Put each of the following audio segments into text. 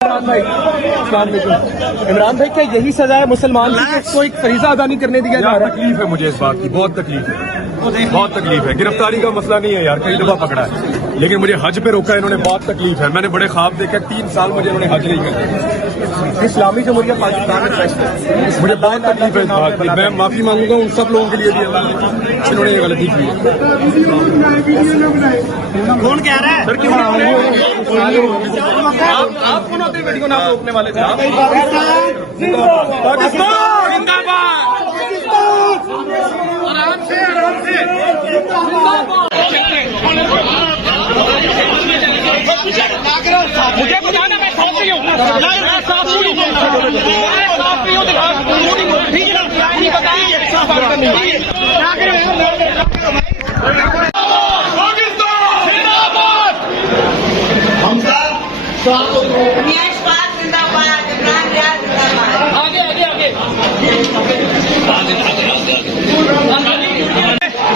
इमरान भाई क्या यही सजा है मुसलमान की कि इसको एक फरीजा अदा नहीं करने दिया जा रहा? तकलीफ है मुझे इस बात की, बहुत तकलीफ है, बहुत तकलीफ है। गिरफ्तारी का मसला नहीं है यार, कई दफा पकड़ा है, लेकिन मुझे हज पे रोका इन्होंने, बहुत तकलीफ है। मैंने बड़े ख्वाब देखे, 3 साल मुझे इन्होंने हज नहीं किया। इस्लामी जमहूरिया पाकिस्तान में ट्रस्ट है, मुझे बहुत तकलीफ है इस बात की। मैं माफी मांगूंगा उन सब लोगों के लिए भी, इन्होंने ये गलती की है। कौन कह रहा है सर? क्यों आप कौन होते वीडियो ना रोकने वाले थे? आराम से मुझे बताना, मैं साथी हूँ, मैं साथी हूँ, ठीक है ना? नहीं बताइए आगे आगे आगे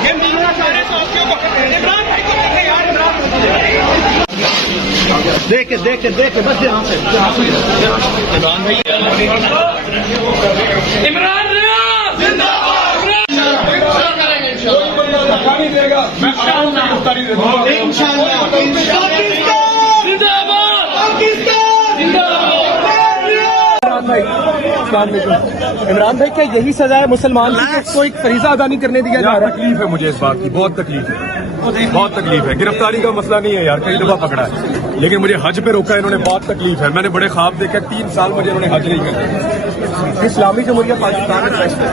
ये मीना सारे साथियों को इमरान भाई को देखे यार, देखे बस यहाँ से इमरान भाई, इमरान नहीं देगा, मैं गिरफ्तारी दे दूंगा इंशाल्लाह। इमरान भाई क्या यही सजा है मुसलमान की कि इसको एक फरीजा अदा नहीं करने दिया जा रहा? तकलीफ है मुझे इस बात की, बहुत तकलीफ है, बहुत तकलीफ है। गिरफ्तारी का मसला नहीं है यार, कई दफा पकड़ा है, लेकिन मुझे हज पे रोका इन्होंने, बहुत तकलीफ है। मैंने बड़े ख्वाब देखे, 3 साल मुझे इन्होंने हज नहीं किया। इस्लामी जमहूरिया पाकिस्तान में ट्रस्ट है,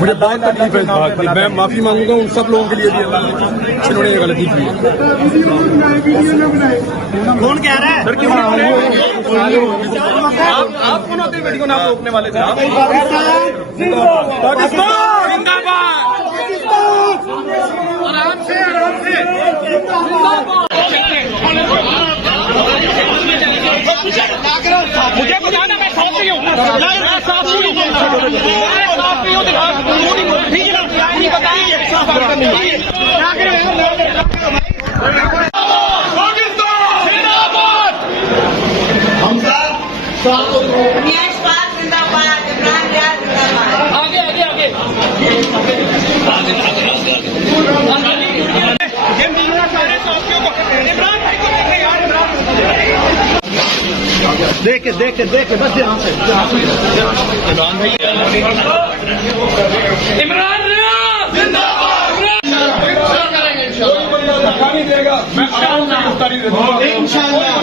मुझे बहुत तकलीफ है इस बात की। मैं माफी मांगूंगा उन सब लोगों के लिए भी, इन्होंने ये गलती की है। कौन कह रहा है सर? क्यों आप कौन होते वीडियो ना रोकने वाले थे? आराम से मुझे बताना, मैं साथी हूँ, मैं साथी हूँ, ठीक है ना? नहीं बताइए आगे आगे आगे ये मीना सारे साथियों को इमरान भाई को देखे यार, देखे बस यहाँ से इमरान भाई, इमरान नहीं देगा, मैं गिरफ्तारी दे दूंगा इंशाल्लाह।